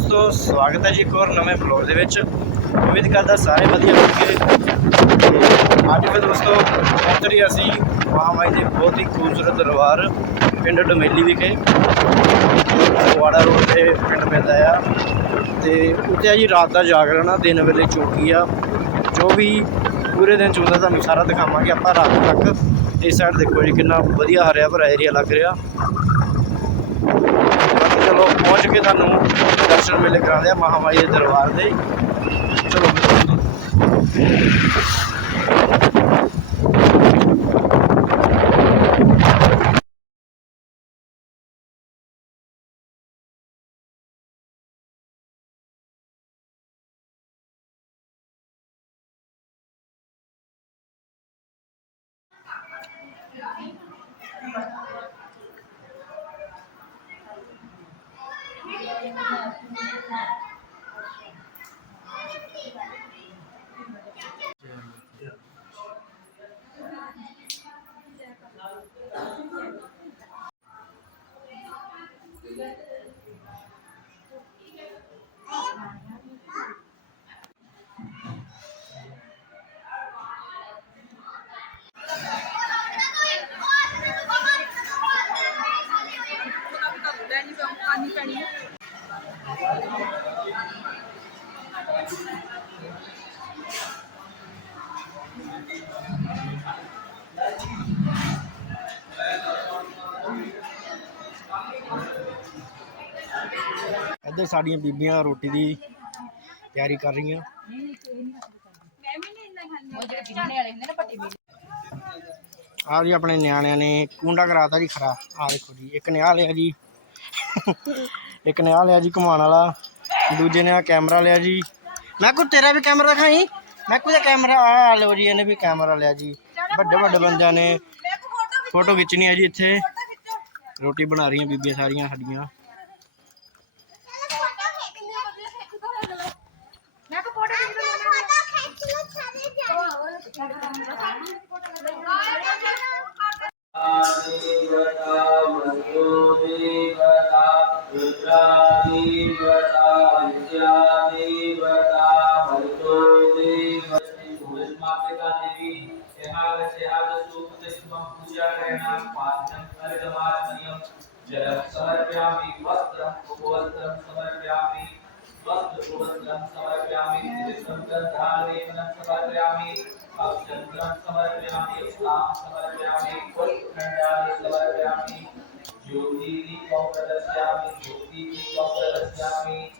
ਦੋਸਤੋ, ਸਵਾਗਤ ਹੈ ਜੀ ਇੱਕ ਹੋਰ ਨਵੇਂ ਫਲੋਰ ਦੇ ਵਿੱਚ। ਉਮੀਦ ਕਰਦਾ ਸਾਰੇ ਵਧੀਆ ਹੋਣਗੇ। ਅੱਜ ਫਿਰ ਦੋਸਤੋ ਪਹੁੰਚ ਰਹੇ ਅਸੀਂ ਮਹਾਮਾਈ ਦੇ ਬਹੁਤ ਹੀ ਖੂਬਸੂਰਤ ਦਰਬਾਰ, ਪਿੰਡ ਡਮੇਲੀ ਵਿਖੇ, ਫਗਵਾੜਾ ਰੋਡ ਤੇ ਪਿੰਡ ਪੈਂਦਾ ਆ ਤੇ ਉੱਥੇ ਆ ਜੀ ਰਾਤ ਦਾ ਜਾਗਰਣ ਆ, ਦਿਨ ਵੇਲੇ ਚੌਕੀ ਆ। ਜੋ ਵੀ ਪੂਰੇ ਦਿਨ ਚ ਤੁਹਾਨੂੰ ਸਾਰਾ ਦਿਖਾਵਾਂਗੇ ਆਪਾਂ ਰਾਤ ਤੱਕ। ਇਸ ਸਾਈਡ ਦੇਖੋ ਜੀ, ਕਿੰਨਾ ਵਧੀਆ ਹਰਿਆ ਭਰਾ ਏਰੀਆ ਲੱਗ ਰਿਹਾ। ਬਾਕੀ ਪਹੁੰਚ ਕੇ ਤੁਹਾਨੂੰ ਦਰਸ਼ਨ ਮੇਲੇ ਕਰਾਉਂਦੇ ਆ ਮਹਾਮਾਈ ਦੇ ਦਰਬਾਰ ਦੇ ਚਲੋ ਇੱਧਰ ਸਾਡੀਆਂ ਬੀਬੀਆਂ ਰੋਟੀ ਦੀ ਤਿਆਰੀ ਕਰ ਰਹੀਆਂ। ਆ ਜੀ ਆਪਣੇ ਨਿਆਣਿਆਂ ਨੇ ਕੁੰਡਾ ਕਰਾਤਾ ਜੀ ਖਰਾ। ਆ ਦੇਖੋ ਜੀ ਇੱਕ ਨੇ ਆ ਲਿਆ ਜੀ। ਇੱਕ ਨੇ ਆ ਲਿਆ ਜੀ ਘੁਮਾਉਣ ਵਾਲਾ। ਦੂਜੇ ਨੇ ਆ ਕੈਮਰਾ ਲਿਆ ਜੀ। ਮੈਂ ਕੋ ਤੇਰਾ ਵੀ ਕੈਮਰਾ ਦਿਖਾਈ? ਮੈਂ ਕੋ ਦਾ ਕੈਮਰਾ ਆ ਲਓ ਜੀ ਇਹਨੇ ਵੀ ਕੈਮਰਾ ਲਿਆ ਜੀ। ਵੱਡੇ ਵੱਡੇ ਬੰਦਿਆਂ ਨੇ ਫੋਟੋ ਖਿੱਚਣੀ ਆ ਜੀ ਇੱਥੇ। ਰੋਟੀ ਬਣਾ ਰਹੀਆਂ ਬੀਬੀਆਂ ਸਾਰੀਆਂ ਸਾਡੀਆਂ। समर्पयामि वस्त्रं उपवस्त्रं समर्पयामि वस्त्रपुवस्त्रं समर्पयामि त्रिसंकधारेणं समर्पयामि अक्षत्रं समर्पयामि स्नां समर्पयामि पुष्पखण्डानि समर्पयामि ज्योतिदीपं प्रदर्शयामि ज्योतिदीपं प्रदर्शयामि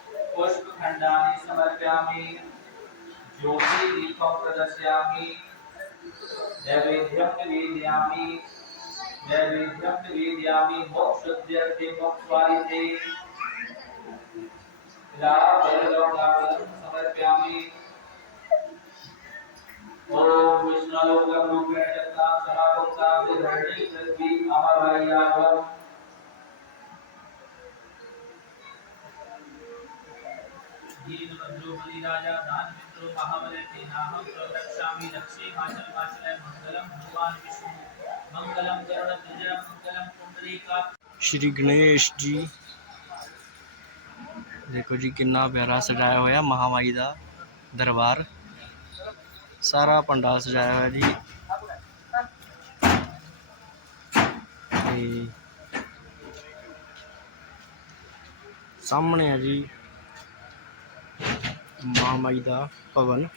रामलोकाफलं समर्पयामि नक्षत्रं समर्पयामि पुष्पखण्डानि समर्पयामि ज्योतिदीपं प्रदर्शयामि नैवेद्यं निवेदयामि नैवेद्यं निवेदयामि मोक्षद्यर्थे मोक्षवारिते लाभलोकाफलं समर्पयामि ओम विष्णुलोकरूपेण दत्तां समाभक्तां धरणी पृथ्वी अमरवायावम् दीनबन्धो बलिराजा दानमित्रो महाबले तेनाहं प्रवक्ष्यामि रक्षे माचल माचल मङ्गलं भगवान् विष्णु मङ्गलं गरुडध्वज मङ्गलं पुण्डरीका ਸ਼੍ਰੀ ਗਣੇਸ਼ ਜੀ ਦੇਖੋ ਜੀ ਕਿੰਨਾ ਪਿਆਰਾ ਸਜਾਇਆ ਹੋਇਆ ਮਹਾਮਾਈ ਦਾ ਦਰਬਾਰ ਸਾਰਾ ਪੰਡਾਲ ਸਜਾਇਆ ਹੋਇਆ ਜੀ ਤੇ ਸਾਹਮਣੇ ਆ ਜੀ मामईदा पवन।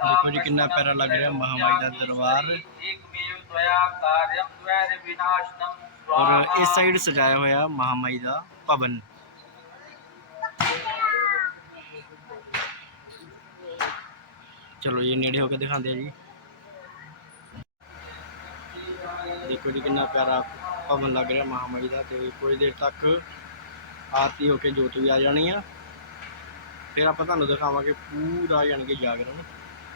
देखो जी कि प्यारा लग रहा है महामाईदा दरबार। और इस साइड सजाया हुआ महामाईदा पवन। चलो, ये नेड़े होकर दिखाते हैं जी। ਦੇਖੋ ਜੀ ਕਿੰਨਾ ਪਿਆਰਾ ਭਵਨ ਲੱਗ ਰਿਹਾ ਮਹਾਮਾਈ ਦਾ ਤੇ ਕੁਝ ਦੇਰ ਤੱਕ ਆਰਤੀ ਹੋ ਕੇ ਜੋਤ ਵੀ ਆ ਜਾਣੀ ਆ। ਫਿਰ ਆਪਾਂ ਤੁਹਾਨੂੰ ਦਿਖਾਵਾਂਗੇ ਪੂਰਾ ਯਾਨੀ ਕਿ ਜਾਗਰਣ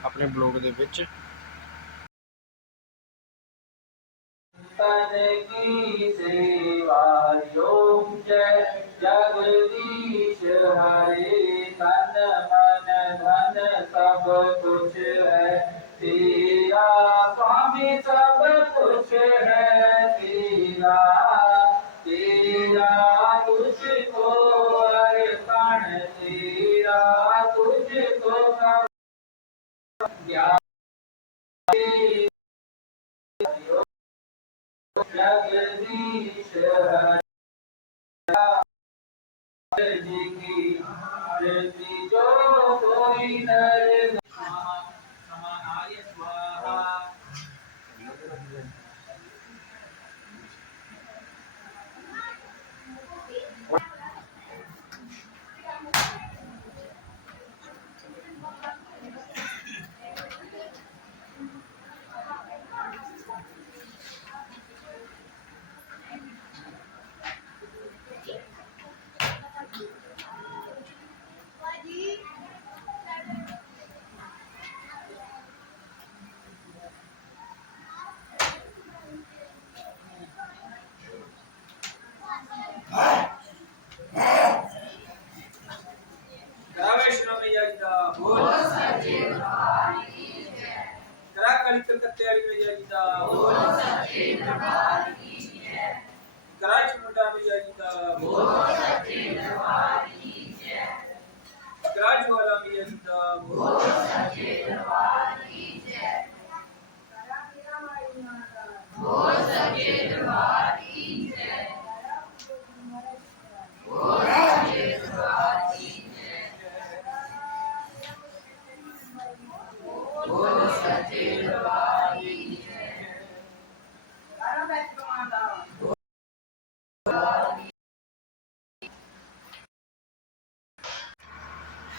ਆਪਣੇ ਬਲੌਗ ਦੇ ਵਿੱਚ। ਸਭ ਕੁਛ ਹੈ। ਤੇਰਾ ਸੁਆਮੀ कुछ है तेरा तेरा तुझको अर्पण तेरा तुझको सब ज्ञान जगदीश हरे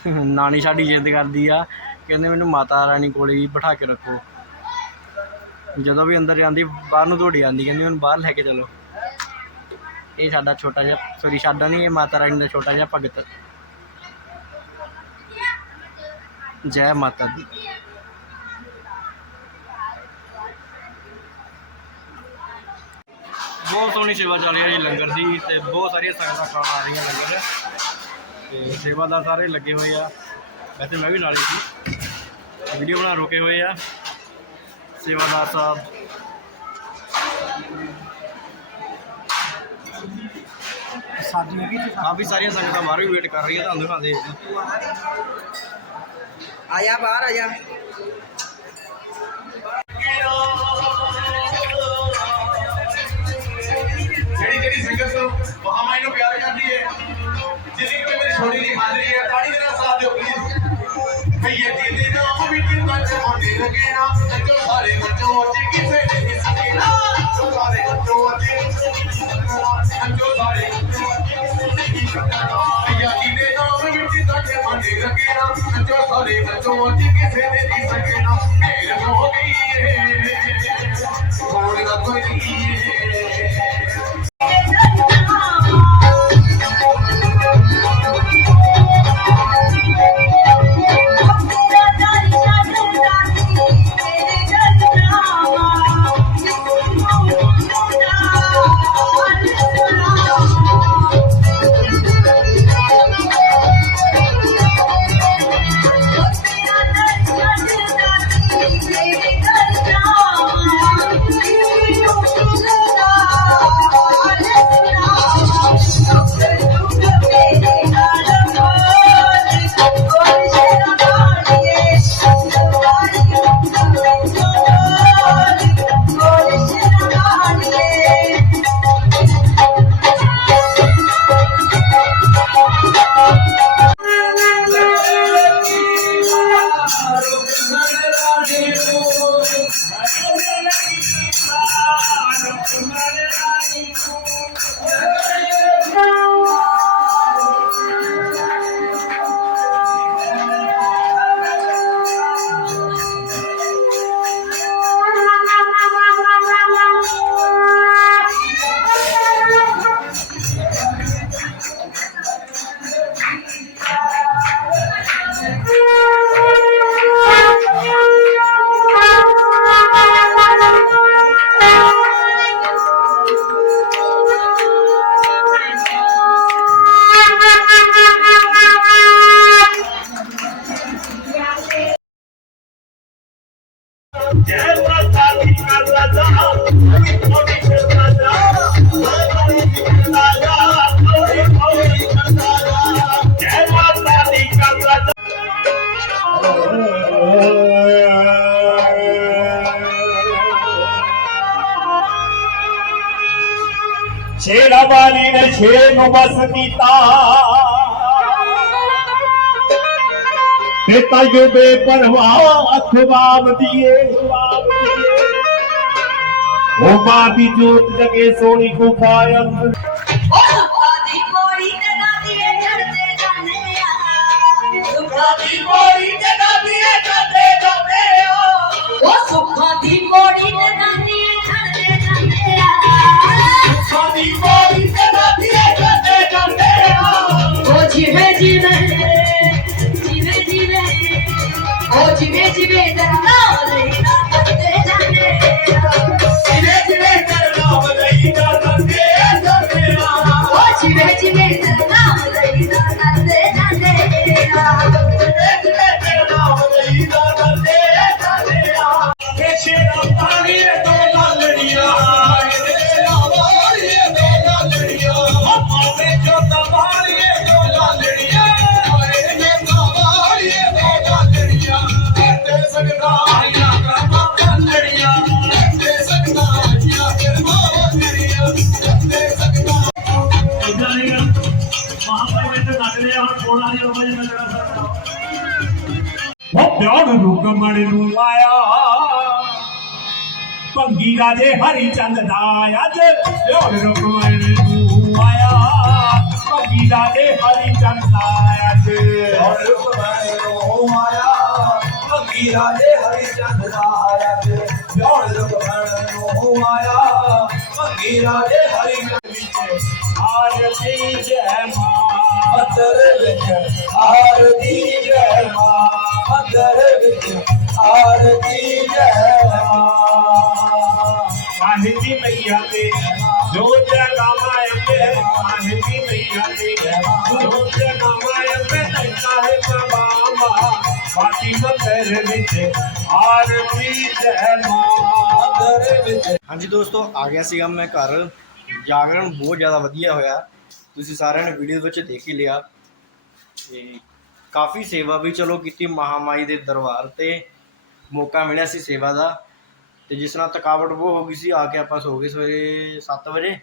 ਨਾਨੀ ਸਾਡੀ ਜਿੱਦ ਕਰਦੀ ਆ। ਕਹਿੰਦੇ ਮੈਨੂੰ ਮਾਤਾ ਰਾਣੀ ਕੋਲੇ ਹੀ ਬਿਠਾ ਕੇ ਰੱਖੋ। ਜਦੋਂ ਵੀ ਅੰਦਰ ਜਾਂਦੀ, ਬਾਹਰ ਨੂੰ ਦੌੜੀ ਜਾਂਦੀ, ਕਹਿੰਦੀ ਮੈਨੂੰ ਬਾਹਰ ਲੈ ਕੇ ਚਲੋ। ਇਹ ਸਾਡਾ ਛੋਟਾ ਜਿਹਾ ਸੋਰੀ ਸਾਡਾ ਨਹੀਂ, ਇਹ ਮਾਤਾ ਰਾਣੀ ਦਾ ਛੋਟਾ ਜਿਹਾ ਭਗਤ। ਜੈ ਮਾਤਾ ਦੀ। ਬਹੁਤ ਸੋਹਣੀ ਸੇਵਾ ਚੱਲ ਰਹੀ ਹੈ ਲੰਗਰ ਦੀ, ਤੇ ਬਹੁਤ ਸਾਰੀਆਂ ਸੰਗਤਾਂ ਖਾਣ ਆ ਰਹੀਆਂ ਲੰਗਰ। ਤੇ ਸੇਵਾਦਾਰ ਸਾਰੇ ਲੱਗੇ ਹੋਏ ਆ। ਵੈਸੇ ਮੈਂ ਵੀ ਨਾਲ ਹੀ ਸੀ। ਵੀਡੀਓ ਬਣਾ ਰੁਕੇ ਹੋਏ ਆ। ਸੇਵਾਦਾਰ ਸਾਹਿਬ। ਕਾਫੀ ਸਾਰੀਆਂ ਸੰਗਤਾਂ ਬਾਹਰ ਵੀ ਵੇਟ ਕਰ ਰਹੀਆਂ, ਤੁਹਾਨੂੰ ਦਿਖਾਉਂਦੇ ਆਇਆ ਬਾਹਰ ਆਇਆ ਕੱਚ ਹੁੰਦੇ ਲੱਗੇ ਨਾ ਸੱਚੋ ਸਾਰੇ ਬੱਚੋ ਅੱਜ ਕਿਸੇ ਨੇ ਨਹੀਂ ਸਕੇਨਾ ਮੇਰ ਹੋ ਗਈ ਏ ਕੌਣ ਨਾ ਕੋਈ श पाणी ने छे बस पीता ਥੋੜੀ ਕਰਦਾ ਜਾ ਥੋੜੀ ਥੋੜੀ ਕਰਦਾ ਜਾ ਥੋੜੀ ਥੋੜੀ ਕਰਦਾ ਜਾ ਉਹ ਉਹ ਪਿਆਰ ਰੁਕਮਣ ਨੂੰ ਆਇਆ। ਭੰਗੀ ਰਾਜੇ ਹਰੀ ਚੰਦ ਦਾ ਅੱਜ ਪਿਆਰ ਰੁਕਮਣ ਨੂੰ ਆਇਆ। ਭੰਗੀ ਰਾਜੇ ਹਰੀ ਚੰਦ ਦਾ ਅੱਜ ਪਿਆਰ ਰੁਕਮਣ ਨੂੰ ਆਇਆ। ਭੰਗੀ ਰਾਜੇ ਹਰੀ ਚੰਦ ਦਾ ਅੱਜ ਪਿਆਰ ਰੁਕਮਣ ਨੂੰ ਆਇਆ। ਭੰਗੀ ਰਾਜੇ ਹਰੀ ਚੰਦ ਵਿੱਚ ਆਰਤੀ ਜੈ ਮਾਂ। ਅੰਦਰ ਵਿੱਚ ਆਰਤੀ ਮਾਂ ਅੰਦਰ ਵਿੱਚ ਆਰਤੀ ਜੈ ਸਾਹਿਬੀ ਮਈਆ ਤੇ ਜੋ ਜਗਾਵਾ ਅੰਬੇ ਸਾਹਿਬੀ ਮਈਆ ਤੇ ਜੋ ਜਗਾਵਾ ਅੰਬੇ ਤੈਕਾ ਹੈ ਬਾਬਾ ਬਾਤੀ ਮੰਦਰ ਵਿੱਚ ਆਰਤੀ ਜੈ ਮਾਂ ਅੰਦਰ ਵਿੱਚ ਹਾਂਜੀ ਦੋਸਤੋ ਆ ਗਿਆ ਸੀਗਾ ਮੈਂ ਘਰ। ਜਾਗਰਣ ਬਹੁਤ ਜ਼ਿਆਦਾ ਵਧੀਆ ਹੋਇਆ। ਤੁਸੀਂ ਸਾਰਿਆਂ ਨੇ ਵੀਡੀਓ ਵਿੱਚ ਦੇਖ ਹੀ ਲਿਆ। ਤੇ ਕਾਫੀ ਸੇਵਾ ਵੀ ਚਲੋ ਕੀਤੀ ਮਹਾਮਾਈ ਦੇ ਦਰਬਾਰ ਤੇ ਮੌਕਾ ਮਿਲਿਆ ਸੀ ਸੇਵਾ ਦਾ। ਤੇ ਜਿਸ ਨਾਲ ਥਕਾਵਟ ਉਹ ਹੋ ਗਈ ਸੀ, ਆ ਕੇ ਆਪਾਂ ਸੋ ਗਏ ਸਵੇਰੇ 7 ਵਜੇ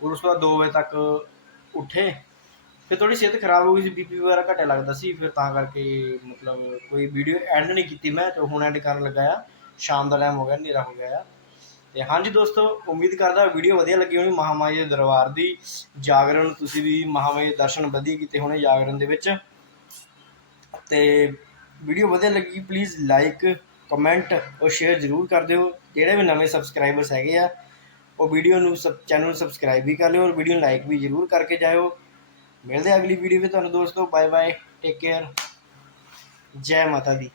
ਔਰ ਉਸ ਤੋਂ ਬਾਅਦ 2 ਵਜੇ ਤੱਕ ਉੱਠੇ। ਫਿਰ ਥੋੜੀ ਸਿਹਤ ਖਰਾਬ ਹੋ ਗਈ ਸੀ, ਬੀਪੀ ਵਗੈਰਾ ਘਟੇ ਲੱਗਦਾ ਸੀ, ਫਿਰ ਤਾਂ ਕਰਕੇ ਮਤਲਬ ਕੋਈ ਵੀਡੀਓ ਐਂਡ ਨਹੀਂ ਕੀਤੀ ਮੈਂ, ਤੇ ਹੁਣ ਐਂਡ ਕਰਨ ਲੱਗਾ ਆ ਸ਼ਾਮ ਦਾ ਟਾਈਮ ਹੋ ਗਿਆ, ਹਨੇਰਾ ਹੋ ਗਿਆ ਆ। ਤੇ ਹਾਂਜੀ ਦੋਸਤੋ, ਉਮੀਦ ਕਰਦਾ ਵੀਡੀਓ ਵਧੀਆ ਲੱਗੀ ਹੋਣੀ ਮਹਾਮਾਈ ਦੇ ਦਰਬਾਰ ਦੀ। ਜਾਗਰਣ, ਤੁਸੀਂ ਵੀ ਮਹਾਮਾਈ ਦੇ ਦਰਸ਼ਨ ਵਧੀਆ ਕੀਤੇ ਹੋਣੇ ਜਾਗਰਣ ਦੇ ਵਿੱਚ। ਅਤੇ ਵੀਡੀਓ ਵਧੀਆ ਲੱਗੀ ਪਲੀਜ਼ ਲਾਈਕ ਕਮੈਂਟ ਔਰ ਸ਼ੇਅਰ ਜ਼ਰੂਰ ਕਰ ਦਿਓ। ਜਿਹੜੇ ਵੀ ਨਵੇਂ ਸਬਸਕ੍ਰਾਈਬਰਸ ਹੈਗੇ ਆ, ਉਹ ਵੀਡੀਓ ਨੂੰ ਸਬ ਚੈਨਲ ਨੂੰ ਸਬਸਕ੍ਰਾਈਬ ਵੀ ਕਰ ਲਿਓ ਔਰ ਵੀਡੀਓ ਨੂੰ ਲਾਈਕ ਵੀ ਜ਼ਰੂਰ ਕਰਕੇ ਜਾਇਓ। ਮਿਲਦੇ ਅਗਲੀ ਵੀਡੀਓ ਵਿੱਚ। ਤੁਹਾਨੂੰ ਦੋਸਤੋ ਬਾਏ ਬਾਏ ਟੇਕ ਕੇਅਰ ਜੈ ਮਾਤਾ ਦੀ।